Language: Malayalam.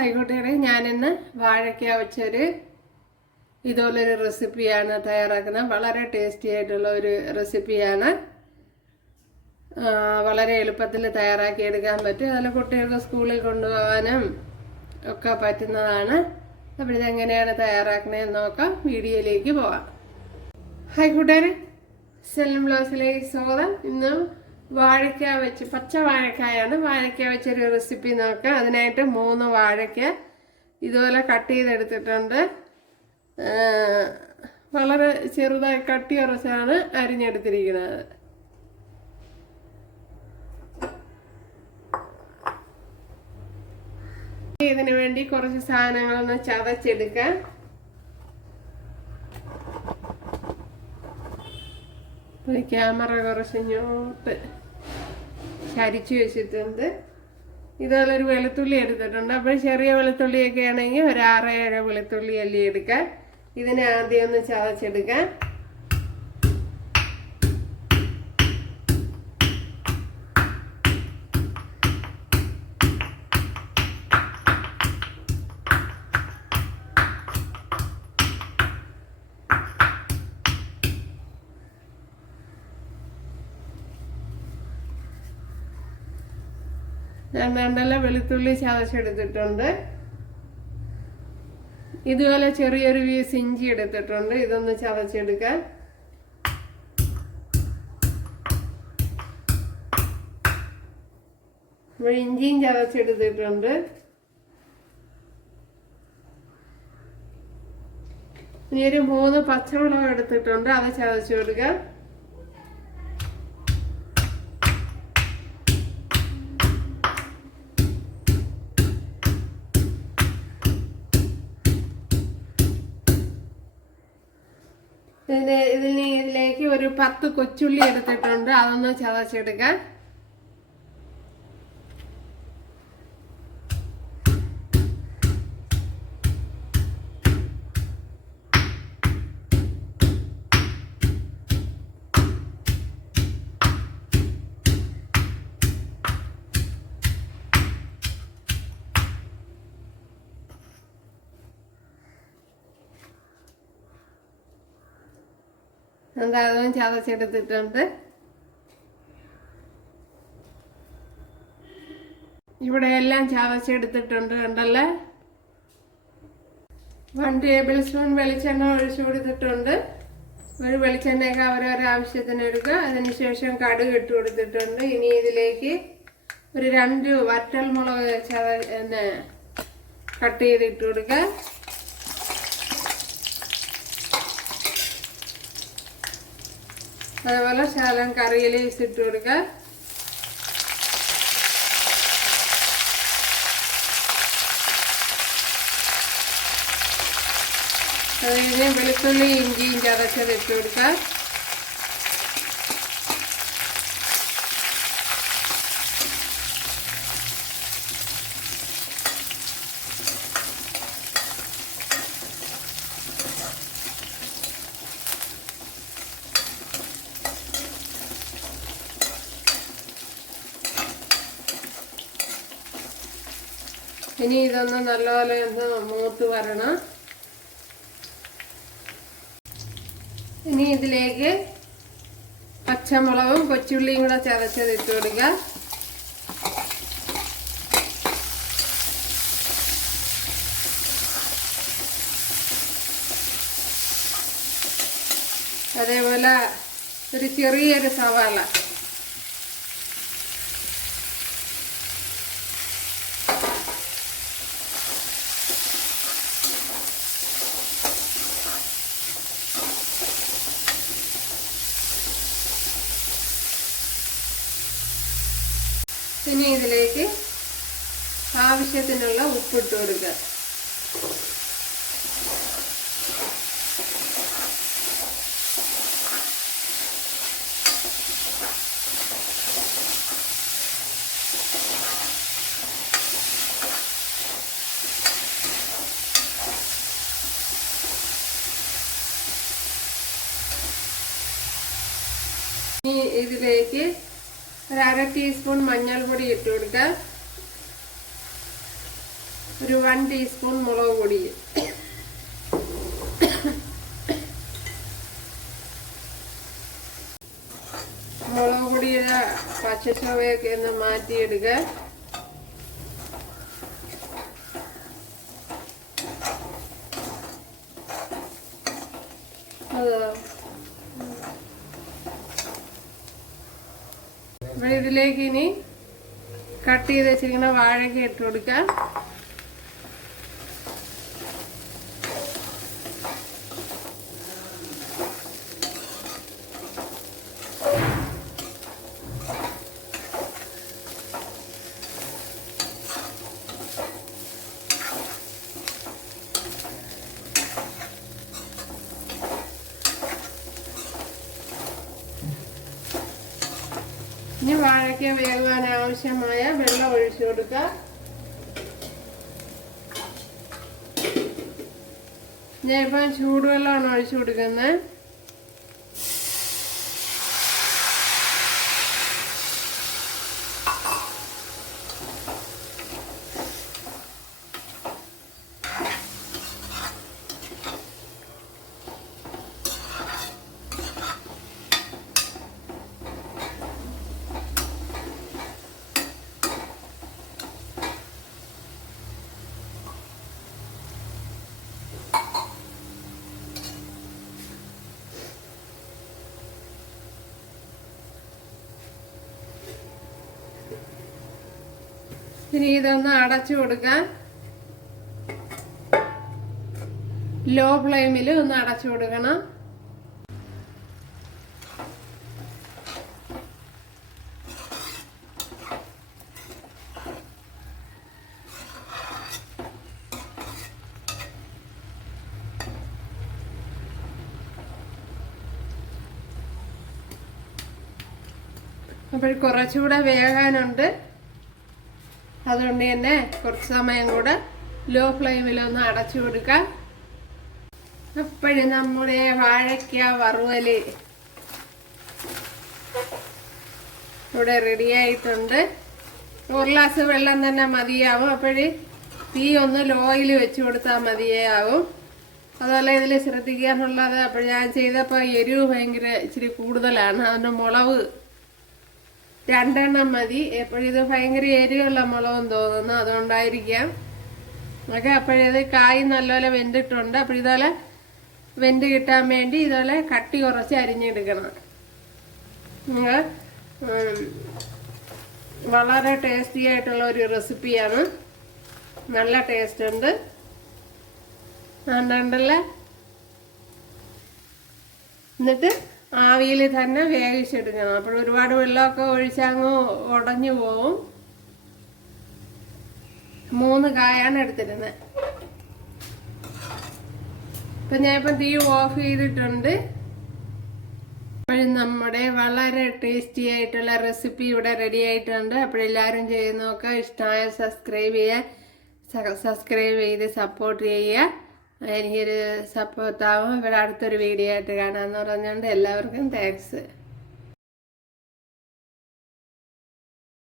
ആയിക്കോട്ടെ, ഞാനിന്ന് വാഴയ്ക്ക വെച്ചൊരു ഇതുപോലൊരു റെസിപ്പിയാണ് തയ്യാറാക്കുന്നത്. വളരെ ടേസ്റ്റി ആയിട്ടുള്ള ഒരു റെസിപ്പിയാണ്. വളരെ എളുപ്പത്തിൽ തയ്യാറാക്കിയെടുക്കാൻ പറ്റും. അതിൽ കുട്ടികൾക്ക് സ്കൂളിൽ കൊണ്ടുപോകാനും ഒക്കെ പറ്റുന്നതാണ്. അപ്പോൾ ഇതെങ്ങനെയാണ് തയ്യാറാക്കണതെന്ന് നോക്കാം. വീഡിയോയിലേക്ക് പോകാം. ആയിക്കോട്ടെ, സെലം ബ്ലോസിലേക്ക് സ്വാഗതം. ഇന്ന് വാഴയ്ക്ക വെച്ച്, പച്ച വാഴയ്ക്കായാണ് വാഴയ്ക്ക വെച്ചൊരു റെസിപ്പി നോക്കാം. അതിനായിട്ട് 3 വാഴയ്ക്ക ഇതുപോലെ കട്ട് ചെയ്തെടുത്തിട്ടുണ്ട്. വളരെ ചെറുതായി കട്ടി കുറച്ചാണ് അരിഞ്ഞെടുത്തിരിക്കുന്നത്. ഇതിനു വേണ്ടി കുറച്ച് സാധനങ്ങളൊന്ന് ചതച്ചെടുക്കാം. ക്യാമറ കുറച്ച് ഇങ്ങോട്ട് ചരിച്ചു വെച്ചിട്ടുണ്ട്. ഇതുപോലെ ഒരു വെളുത്തുള്ളി എടുത്തിട്ടുണ്ട്. അപ്പോൾ ചെറിയ വെളുത്തുള്ളിയൊക്കെ ആണെങ്കിൽ ഒരു 6-7 വെളുത്തുള്ളി അല്ലി എടുക്കാം. ഇതിനെ ആദ്യം ഒന്ന് ചതച്ചെടുക്കാം. രണ്ടെണ്ണം വെളുത്തുള്ളി ചതച്ചെടുത്തിട്ടുണ്ട്. ഇതുപോലെ ചെറിയൊരു പീസ് ഇഞ്ചി എടുത്തിട്ടുണ്ട്. ഇതൊന്ന് ചതച്ചെടുക്കാം. ഇഞ്ചിയും ചതച്ചെടുത്തിട്ടുണ്ട്. ഇനി ഒരു 3 പച്ചമുളക് എടുത്തിട്ടുണ്ട്. അത് ചതച്ചു കൊടുക്കാം. ഇതിലേക്ക് ഒരു 10 കൊച്ചുള്ളി എടുത്തിട്ടുണ്ട്. അതൊന്ന് ചതച്ചെടുക്കാം. അതും ചതച്ചെടുത്തിട്ടുണ്ട്. ഇവിടെ എല്ലാം ചതച്ചെടുത്തിട്ടുണ്ട്. കണ്ടല്ലേ. 1 ടേബിൾ സ്പൂൺ വെളിച്ചെണ്ണ ഒഴിച്ചു കൊടുത്തിട്ടുണ്ട്. ഒരു വെളിച്ചെണ്ണയൊക്കെ അവരവരുടെ ആവശ്യത്തിന് എടുക്കുക. അതിനുശേഷം കടുക് ഇട്ട് കൊടുത്തിട്ടുണ്ട്. ഇനി ഇതിലേക്ക് ഒരു 2 വറ്റൽമുളക് കട്ട് ചെയ്തിട്ട് കൊടുക്കുക. അതുപോലെ ശകലം കറിയിലേസ് ഇട്ട് കൊടുക്കുക. അത് കഴിഞ്ഞ് വെളുത്തുള്ളി ഇഞ്ചിയും ചതച്ചത് ഇട്ട് കൊടുക്കുക. ഇനി ഇതൊന്ന് നല്ലപോലെ ഒന്ന് മൂത്ത് വരണം. ഇനി ഇതിലേക്ക് പച്ചമുളകും കൊച്ചുള്ളിയും കൂടെ ചതച്ചത് ഇട്ട് കൊടുക്കുക. അതേപോലെ ഒരു ചെറിയൊരു സവാള, ഇനി ഇതിലേക്ക് ആവശ്യത്തിനുള്ള ഉപ്പിട്ട് കൊടുക്കുക. ഇതിലേക്ക് ഒരു 1/2 ടീസ്പൂൺ മഞ്ഞൾപ്പൊടി ഇട്ട് കൊടുക്കുക. ഒരു 1 ടീസ്പൂൺ മുളക് പൊടി, മുളക് പൊടിയുടെ പച്ചച്ചുവയൊക്കെ ഒന്ന് മാറ്റിയെടുക്കുക. ഇതിലേക്ക് ഇനി കട്ട് ചെയ്ത് വെച്ചിരിക്കുന്ന വാഴയ്ക്ക ഇട്ട് കൊടുക്കാം. ഇനി വാഴയ്ക്ക വേകാൻ ആവശ്യമായ വെള്ളം ഒഴിച്ചു കൊടുക്കുക. ഞാൻ ഇപ്പം ചൂടുവെള്ളമാണ് ഒഴിച്ചു കൊടുക്കുന്നത്. ഇനി ഇതൊന്ന് അടച്ചു കൊടുക്കാം. ലോ ഫ്ലെയിമിൽ ഒന്ന് അടച്ചു കൊടുക്കണം. അപ്പോൾ കുറച്ചുകൂടെ വേകാനുണ്ട്. അതുകൊണ്ട് തന്നെ കുറച്ച് സമയം കൂടെ ലോ ഫ്ലെയിമിലൊന്ന് അടച്ചു കൊടുക്കാം. അപ്പോഴും നമ്മുടെ വാഴയ്ക്ക വറുവല് ഇവിടെ റെഡിയായിട്ടുണ്ട്. 1 ഗ്ലാസ് വെള്ളം തന്നെ മതിയാവും. അപ്പോഴ് തീ ഒന്ന് ലോയിൽ വെച്ച് കൊടുത്താൽ മതിയാവും. അതുപോലെ ഇതിൽ ശ്രദ്ധിക്കാനുള്ളത്, അപ്പോൾ ഞാൻ ചെയ്തപ്പോൾ എരിവ് ഭയങ്കര ഇച്ചിരി കൂടുതലാണ്. അതിൻ്റെ മുളക് 2 എണ്ണം മതി. എപ്പോഴും ഇത് ഭയങ്കര എരിവുള്ള മുളകെന്ന് തോന്നുന്നു, അതുകൊണ്ടായിരിക്കാം. ഓക്കെ, അപ്പോഴത് കായ് നല്ലപോലെ വെന്തിട്ടുണ്ട്. അപ്പോൾ ഇതുപോലെ വെന്ത് കിട്ടാൻ വേണ്ടി ഇതുപോലെ കട്ടി കുറച്ച് അരിഞ്ഞെടുക്കണം. നിങ്ങൾ വളരെ ടേസ്റ്റി ആയിട്ടുള്ള ഒരു റെസിപ്പിയാണ്. നല്ല ടേസ്റ്റ് ഉണ്ട്. ഉണ്ടല്ലേ. എന്നിട്ട് ആവിയിൽ തന്നെ വേവിച്ചെടുക്കണം. അപ്പോൾ ഒരുപാട് വെള്ളമൊക്കെ ഒഴിച്ചങ്ങ് ഉടഞ്ഞു പോവും. 3 കായാണ് എടുത്തിരുന്നത്. ഇപ്പം ഞാനിപ്പം തീ ഓഫ് ചെയ്തിട്ടുണ്ട്. അപ്പോഴും നമ്മുടെ വളരെ ടേസ്റ്റി ആയിട്ടുള്ള റെസിപ്പി ഇവിടെ റെഡി ആയിട്ടുണ്ട്. അപ്പോഴെല്ലാവരും ചെയ്ത് നോക്കുക. ഇഷ്ടമായ സബ്സ്ക്രൈബ് ചെയ്ത് സപ്പോർട്ട് ചെയ്യുക. എനിക്കൊരു സപ്പോർട്ടാവും. ഇവിടെ അടുത്തൊരു വീഡിയോ ആയിട്ട് കാണാമെന്ന് പറഞ്ഞുകൊണ്ട് എല്ലാവർക്കും താങ്ക്സ്.